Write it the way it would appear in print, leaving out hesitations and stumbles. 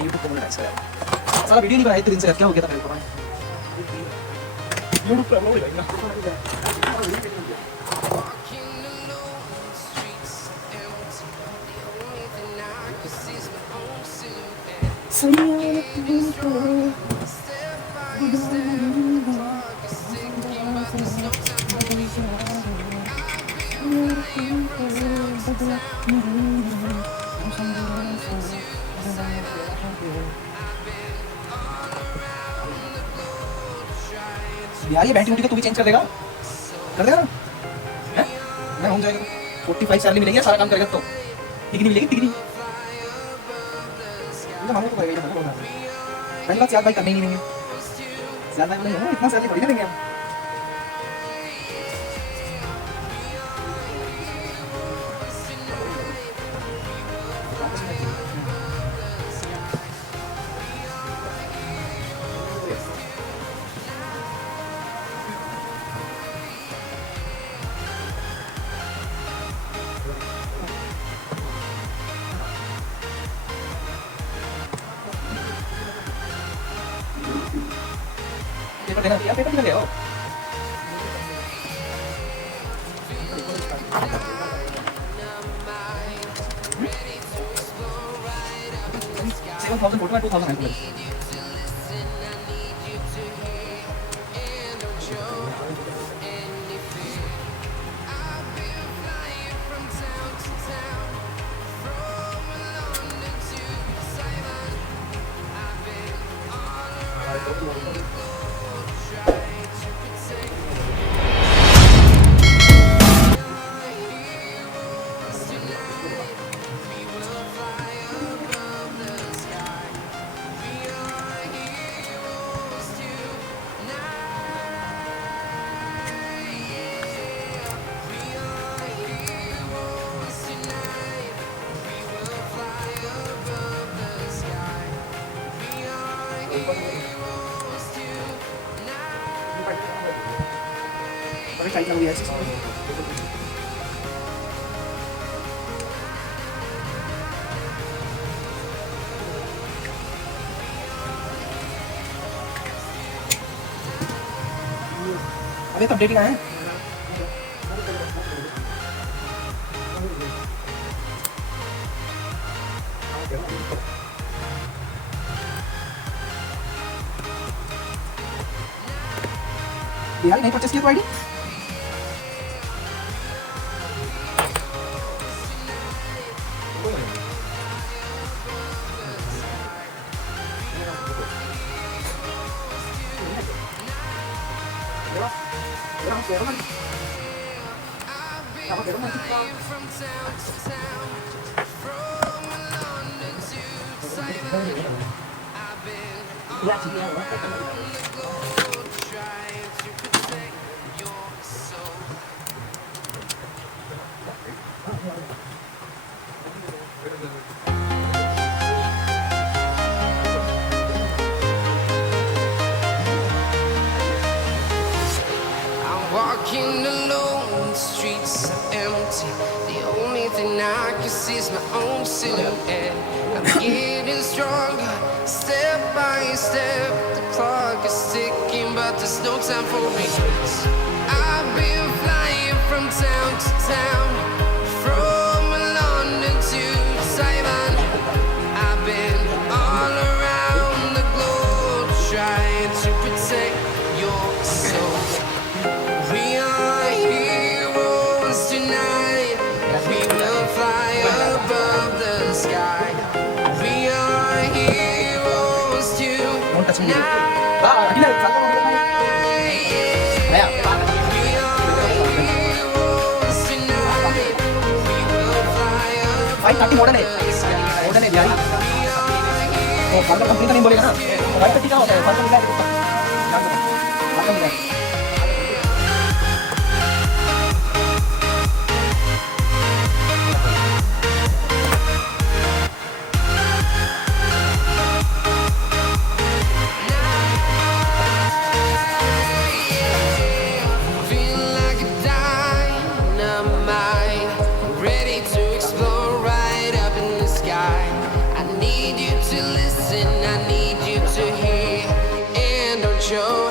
मैं यूट्यूब को मोनेटाइज कराया साला वीडियो नहीं बनाया 3 दिन से क्या हो गया था मेरे को यूट्यूब पर अपलोड करेगा यार ये बैटरी का तू भी चेंज कर देगा ना हैं मैं हो जाएगा 45 सैलरी मिलेगी सारा काम करेगा तो कितनी मिलेगी कितनी मुझे मालूम तो पड़ेगा ये बहुत पहली बात याद भाई करने ही नहीं देंगे ज्यादा नहीं है इतना सैलरी थोड़ी ना देंगे हम पेपर देना दिया पेपर ले आओ $7,000 फोटो है 2,000 Pakai kain yang biasa soalnya. अभी तो अपडेटिंग आया है यार नहीं परचेस किया तो ID Walking alone, the streets are empty. The only thing I can see is my own silhouette. I'm getting stronger, step by step. The clock is ticking, but there's no time for regrets. I've been flying from town to town, from London to Taiwan. I've been all around the globe, trying to protect your soul. We are heroes tonight. We will fly above the sky. We are heroes tonight. We are heroes tonight. We will fly above model है the sky. Model है यार तो farmer company का नहीं बोलेगा ना वाइट पट्टी क्या होता है फार्मर मिला फार्मर मिला Ready to explore right up in the sky. I need you to listen. something I need you to hear. And don't show